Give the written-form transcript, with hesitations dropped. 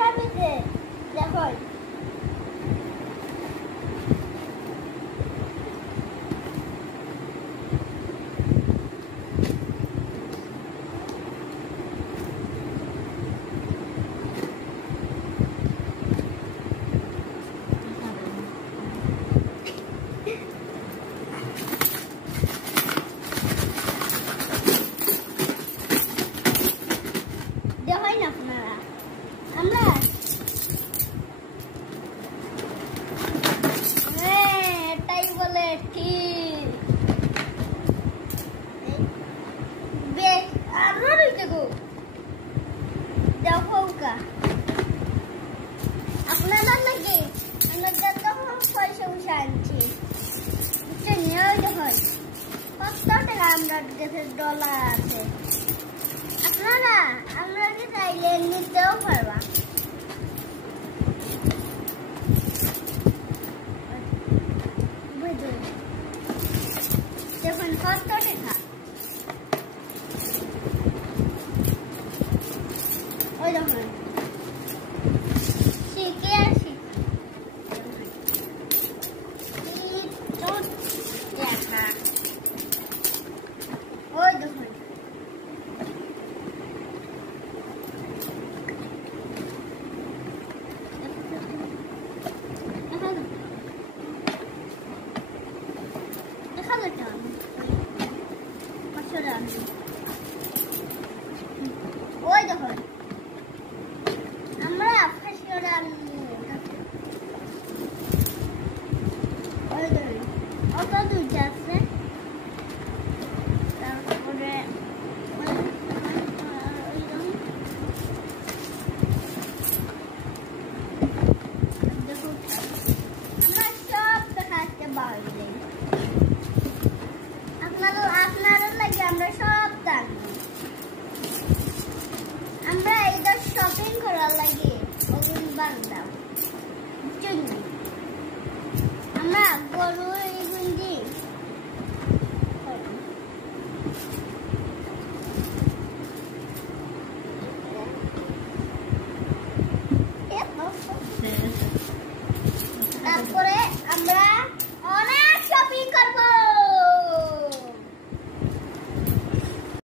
যাবে যে দেখো আমরা এটাই বলে ঠিক বেশ আমরা দেখো দেখো আপনারা নাকি আমরা যত পয়সা পয়সা আনছি নিয়ে হয় কত টাকা আমরা কাছে ডলার আছে আপনারা আমরা কি চাইলে নিতেও পারবা দেখুন কত টাকা ওই দেখুন শিখে আসি দেখা ওই দেখুন ওই দেখুন আমরা ওই দেখুন অত দুইটা আছে তারপরে আমরা সব দেখাতে পারবো আপনারা লাগে আমরা সব জানি আমরা এইটা শপিং করার লাগে ওগুন বাংলা